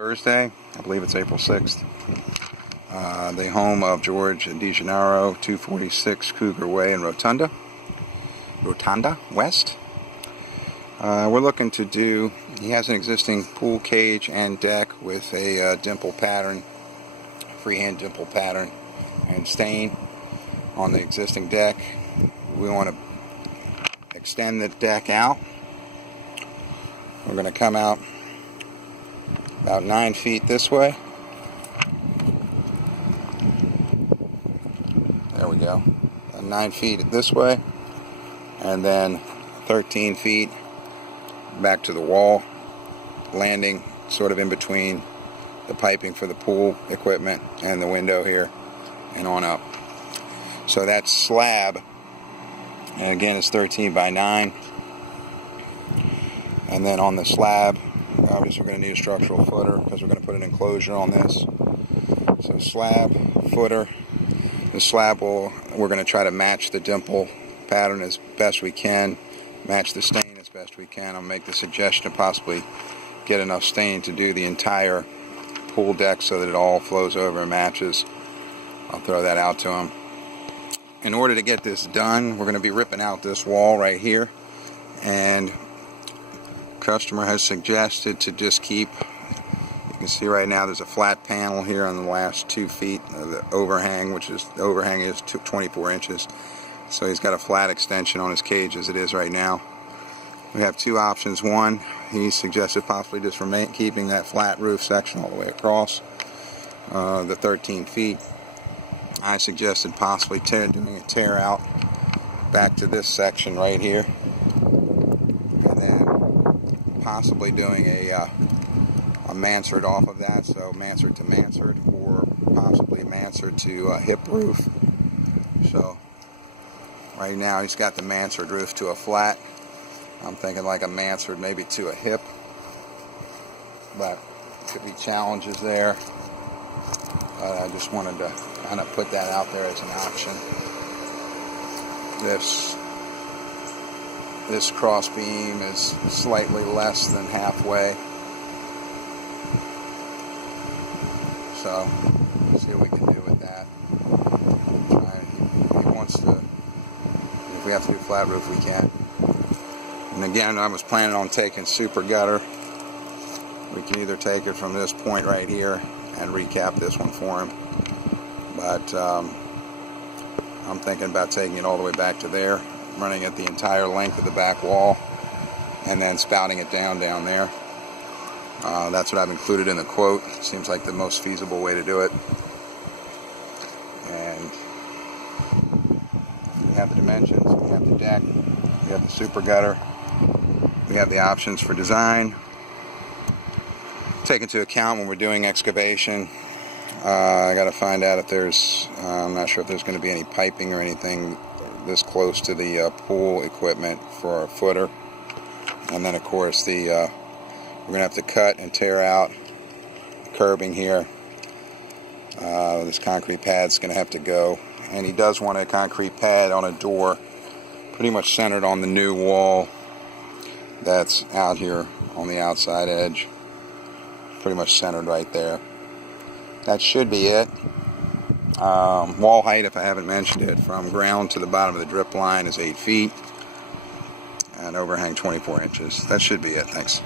Thursday, I believe it's April 6th. The home of George and DeGennaro, 246 Cougar Way in Rotunda West. We're looking to do, he has an existing pool cage and deck with a dimple pattern, freehand dimple pattern and stain on the existing deck. We want to extend the deck out. We're going to come out about 9 feet this way. There we go. 9 feet this way, and then 13 feet back to the wall, landing sort of in between the piping for the pool equipment and the window here, and on up. So that slab, and again, it's 13 by 9. And then on the slab, obviously we're going to need a structural footer because we're going to put an enclosure on this. So slab, footer. The slab we're going to try to match the dimple pattern as best we can, match the stain as best we can. I'll make the suggestion to possibly get enough stain to do the entire pool deck so that it all flows over and matches. I'll throw that out to him. In order to get this done, we're going to be ripping out this wall right here, and customer has suggested to just keep, you can see right now there's a flat panel here on the last 2 feet of the overhang, the overhang is 24 inches. So he's got a flat extension on his cage as it is right now. We have two options. One, he suggested possibly just keeping that flat roof section all the way across the 13 feet. I suggested possibly doing a tear out back to this section right here, and then possibly doing a mansard off of that, so mansard to mansard, or possibly mansard to hip roof. So right now he's got the mansard roof to a flat. I'm thinking like a mansard maybe to a hip, but could be challenges there. But I just wanted to kind of put that out there as an option. This cross beam is slightly less than halfway. So we'll see what we can do with that. He wants to, if we have to do flat roof, we can. And again, I was planning on taking super gutter. We can either take it from this point right here and recap this one for him, but I'm thinking about taking it all the way back to there, running it the entire length of the back wall, and then spouting it down there. That's what I've included in the quote. Seems like the most feasible way to do it. And we have the dimensions, we have the deck, we have the super gutter, we have the options for design. Take into account when we're doing excavation. I got to find out if there's, I'm not sure if there's going to be any piping or anything this close to the pool equipment for our footer. And then of course we're going to have to cut and tear out the curbing here. This concrete pad's going to have to go, and he does want a concrete pad on a door pretty much centered on the new wall that's out here on the outside edge, pretty much centered right there. That should be it. Wall height, if I haven't mentioned it, from ground to the bottom of the drip line is 8 feet, and overhang 24 inches. That should be it. Thanks.